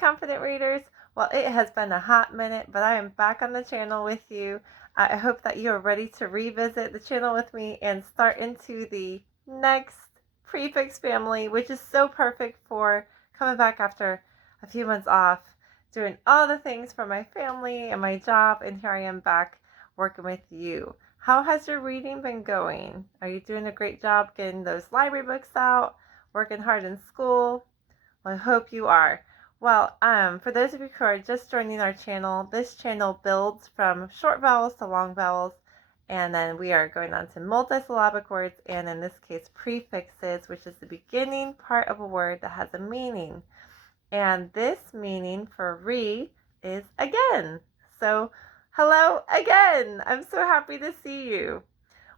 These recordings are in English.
confident readers. Well, it has been a hot minute, but I am back on the channel with you. I hope that you are ready to revisit the channel with me and start into the next prefix family, which is so perfect for coming back after a few months off, doing all the things for my family and my job, and here I am back working with you. How has your reading been going? Are you doing a great job getting those library books out, working hard in school? Well, I hope you are. Well, for those of you who are just joining our channel, this channel builds from short vowels to long vowels, and then we are going on to multisyllabic words, and in this case, prefixes, which is the beginning part of a word that has a meaning. And this meaning for re is again. So, hello again. I'm so happy to see you.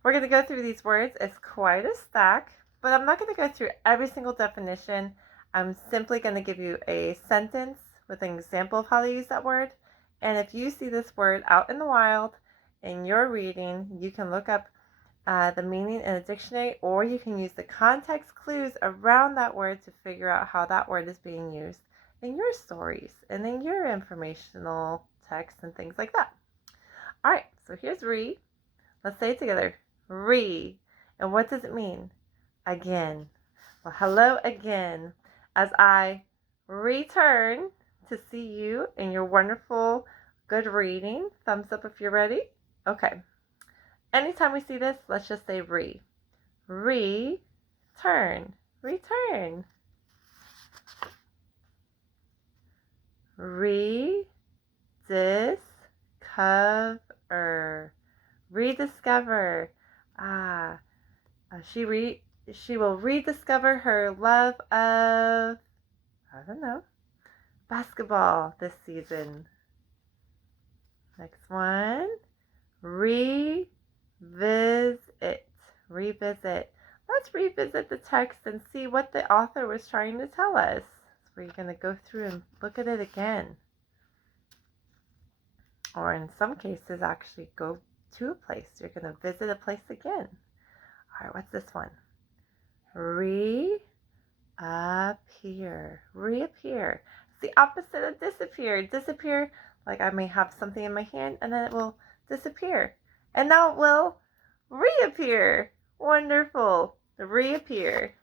We're going to go through these words. It's quite a stack, but I'm not going to go through every single definition. I'm simply going to give you a sentence with an example of how to use that word. And if you see this word out in the wild in your reading, you can look up the meaning in a dictionary, or you can use the context clues around that word to figure out how that word is being used in your stories and in your informational texts and things like that. All right, so here's re. Let's say it together. Re. And what does it mean? Again. Well, hello again. As I return to see you in your wonderful, good reading. Thumbs up if you're ready. Okay. Anytime we see this, let's just say re. Return. Return. Rediscover. Rediscover. She will rediscover her love of, I don't know, basketball this season. Next one. Revisit. Revisit. Let's revisit the text and see what the author was trying to tell us. So we're going to go through and look at it again. Or in some cases, actually go to a place. You're going to visit a place again. All right, what's this one? Reappear. Reappear. It's the opposite of disappear. Disappear, like I may have something in my hand and then it will disappear. And now it will reappear. Wonderful. Reappear.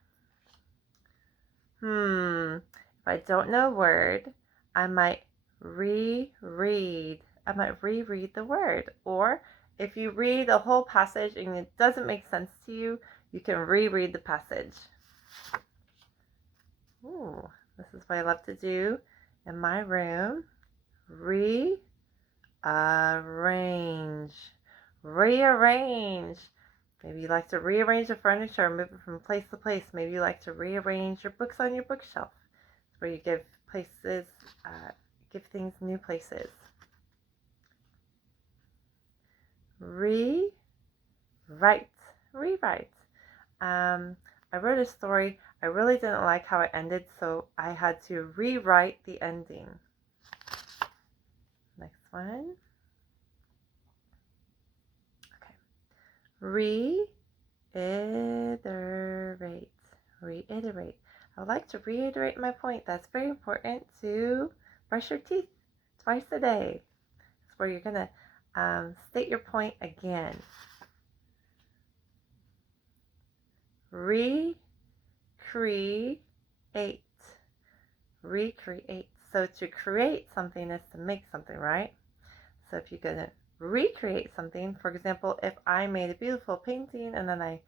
If I don't know a word, I might reread. I might reread the word. Or if you read a whole passage and it doesn't make sense to you, you can reread the passage. Ooh, this is what I love to do in my room. Rearrange. Rearrange. Maybe you like to rearrange the furniture or move it from place to place. Maybe you like to rearrange your books on your bookshelf. It's where you give places, give things new places. Rewrite. Rewrite. I wrote a story. I really didn't like how it ended, so I had to rewrite the ending. Next one. Okay. Reiterate. Reiterate. I would like to reiterate my point. That's very important to brush your teeth twice a day. It's where you're going to state your point again. Recreate. Recreate. So to create something is to make something, right? So if you're going to recreate something, for example, if I made a beautiful painting and then I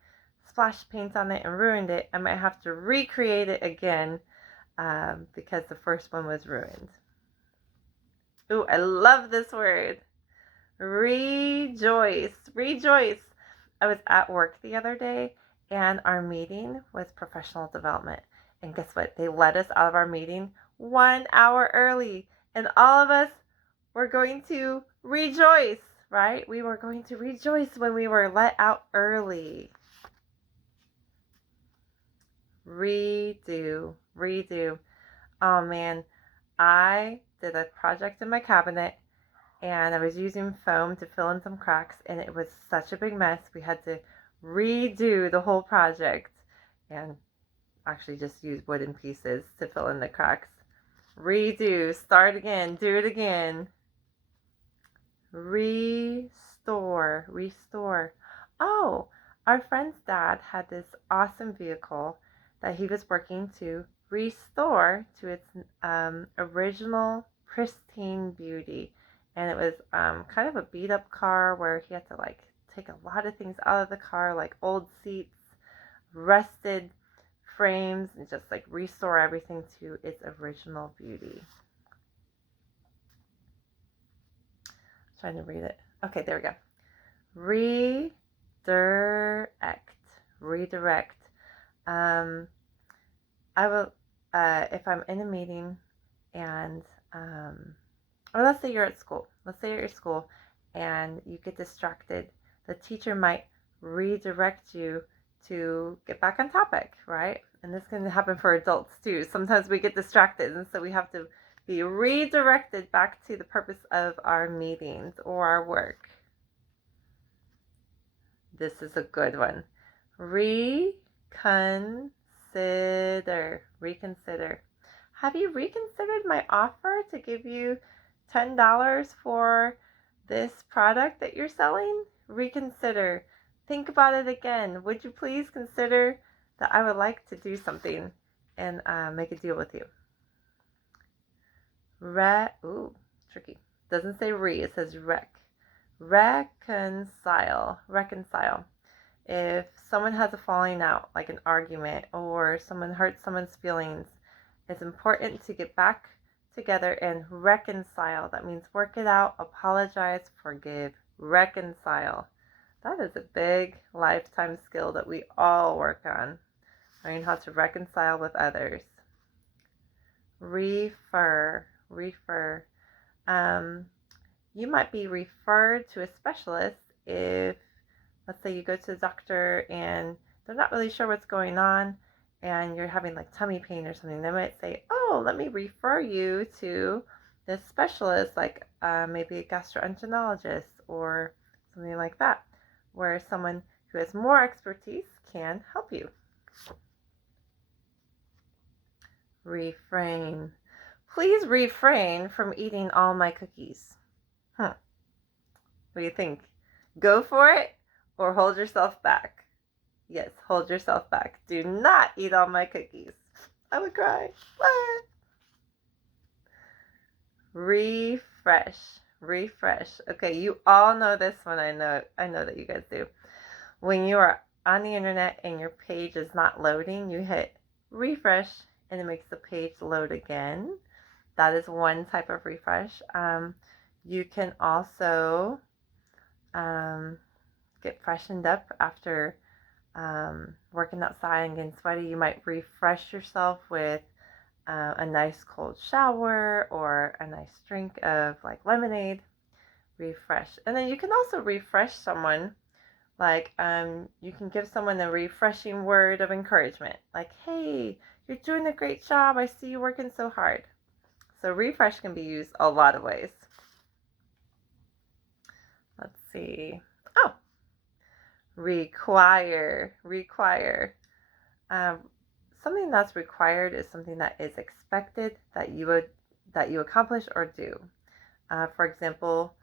splashed paint on it and ruined it, I might have to recreate it again because the first one was ruined. Ooh, I love this word. Rejoice. Rejoice. I was at work the other day and our meeting was professional development. And guess what? They let us out of our meeting 1 hour early. And all of us were going to rejoice, right? We were going to rejoice when we were let out early. Redo. Redo. Oh man, I did a project in my cabinet and I was using foam to fill in some cracks and it was such a big mess. We had to redo the whole project and actually just use wooden pieces to fill in the cracks. redo, start again, do it again. Restore, restore. Oh, our friend's dad had this awesome vehicle that he was working to restore to its original pristine beauty. And it was kind of a beat up car where he had to like take a lot of things out of the car, like old seats, rusted frames, and just like restore everything to its original beauty. Trying to read it. Okay, there we go. Redirect. Redirect. I will, if I'm in a meeting and, or let's say you're at school. Let's say you're at your school and you get distracted. The teacher might redirect you to get back on topic, right? And this can happen for adults too. Sometimes we get distracted, and so we have to be redirected back to the purpose of our meetings or our work. This is a good one. Reconsider. Reconsider. Have you reconsidered my offer to give you $10 for this product that you're selling? Reconsider. Think about it again. Would you please consider that I would like to do something and make a deal with you? Ooh, tricky. Doesn't say re, it says rec. Reconcile. Reconcile. If someone has a falling out, like an argument, or someone hurts someone's feelings, it's important to get back together and reconcile. That means work it out, apologize, forgive, reconcile. That is a big lifetime skill that we all work on. Learning how to reconcile with others. Refer. Refer. You might be referred to a specialist if, let's say, you go to the doctor and they're not really sure what's going on and you're having like tummy pain or something. They might say, oh, let me refer you to this specialist, like maybe a gastroenterologist or something like that, where someone who has more expertise can help you. Refrain. Please refrain from eating all my cookies. What do you think? Go for it or hold yourself back? Yes, hold yourself back. Do not eat all my cookies. I would cry. What? Refresh. Refresh. Okay, you all know this one. I know that you guys do. When you are on the internet and your page is not loading, you hit refresh and it makes the page load again. That is one type of refresh. You can also get freshened up after working outside and getting sweaty. You might refresh yourself with a nice cold shower or a nice drink of like lemonade. Refresh. And then you can also refresh someone. Like you can give someone a refreshing word of encouragement. Like, hey, you're doing a great job. I see you working so hard. So refresh can be used a lot of ways. Let's see. Oh, require. Require. Something that's required is something that is expected that you accomplish or do. For example,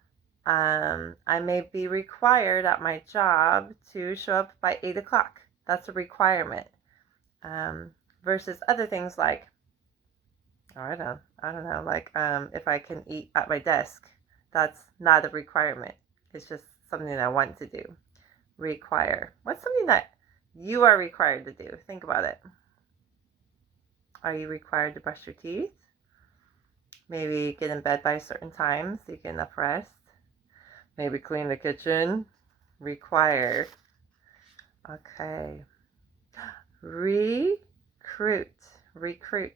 I may be required at my job to show up by 8 o'clock. That's a requirement. Versus other things like, I don't know, like if I can eat at my desk, that's not a requirement. It's just something I want to do. Require. What's something that you are required to do? Think about it. Are you required to brush your teeth? Maybe get in bed by a certain time so you get enough rest. Maybe clean the kitchen. Require. Okay. Recruit. Recruit.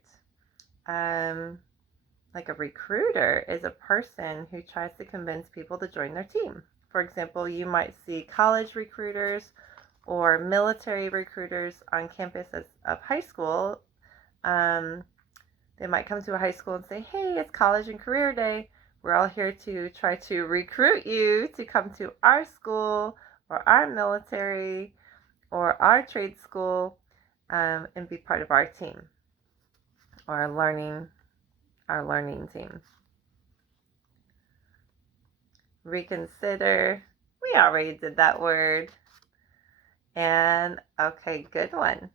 Like a recruiter is a person who tries to convince people to join their team. For example, you might see college recruiters or military recruiters on campus of high school. They might come to a high school and say, hey, it's college and career day. We're all here to try to recruit you to come to our school or our military or our trade school and be part of our team or learning our learning team. Reconsider. We already did that word. And okay, good one.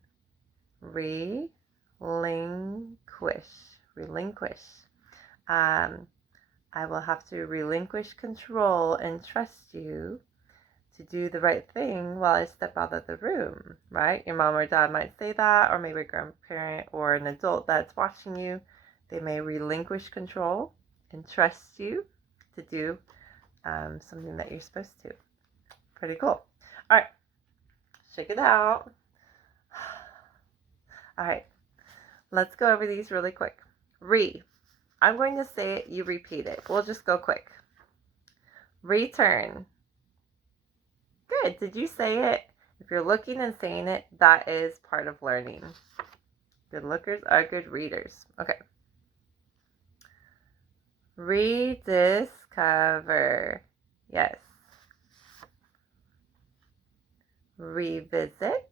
Relinquish. Relinquish. I will have to relinquish control and trust you to do the right thing while I step out of the room, right? Your mom or dad might say that, or maybe a grandparent or an adult that's watching you. They may relinquish control and trust you to do something that you're supposed to. Pretty cool. All right, check it out. All right, let's go over these really quick. I'm going to say it, you repeat it. We'll just go quick. Return. Good. Did you say it? If you're looking and saying it, that is part of learning. Good lookers are good readers. Okay. Rediscover. Yes. Revisit.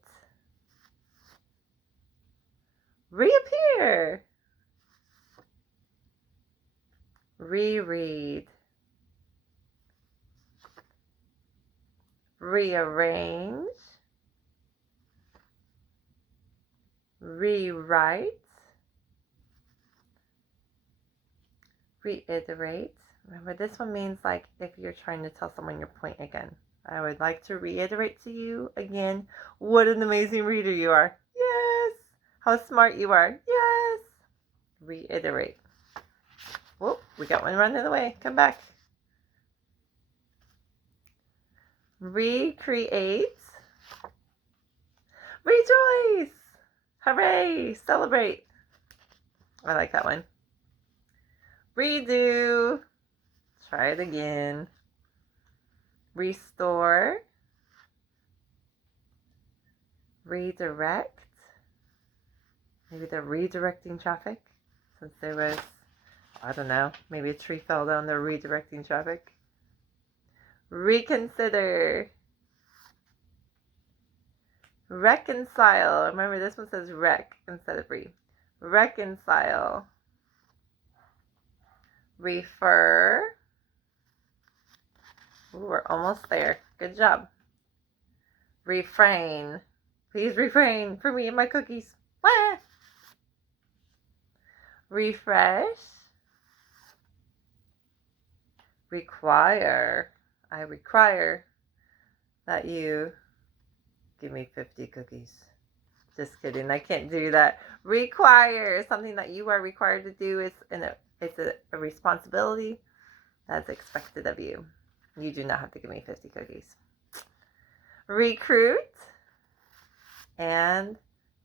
Reappear. Reread. Rearrange. Rewrite. Reiterate. Remember, this one means like if you're trying to tell someone your point again. I would like to reiterate to you again what an amazing reader you are. Yes. How smart you are. Yes. Reiterate. Whoop, we got one running away. Come back. Recreate. Rejoice. Hooray. Celebrate. I like that one. Redo. Try it again. Restore. Redirect. Maybe they're redirecting traffic since there was, I don't know, maybe a tree fell down, they're redirecting traffic. Reconsider. Reconcile. Remember, this one says rec instead of re. Reconcile. Refer. Ooh, we're almost there. Good job. Refrain. Please refrain for me and my cookies. Ah. Refresh. Require. I require that you give me 50 cookies. Just kidding. I can't do that. Require. Something that you are required to do. It's a responsibility that's expected of you. You do not have to give me 50 cookies. Recruit. And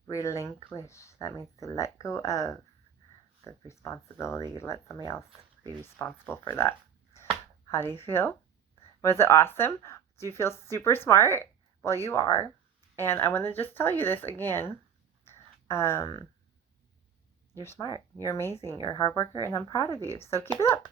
relinquish. That means to let go of the responsibility. Let somebody else be responsible for that. How do you feel? Was it awesome? Do you feel super smart? Well, you are. And I want to just tell you this again. You're smart. You're amazing. You're a hard worker, and I'm proud of you. So keep it up.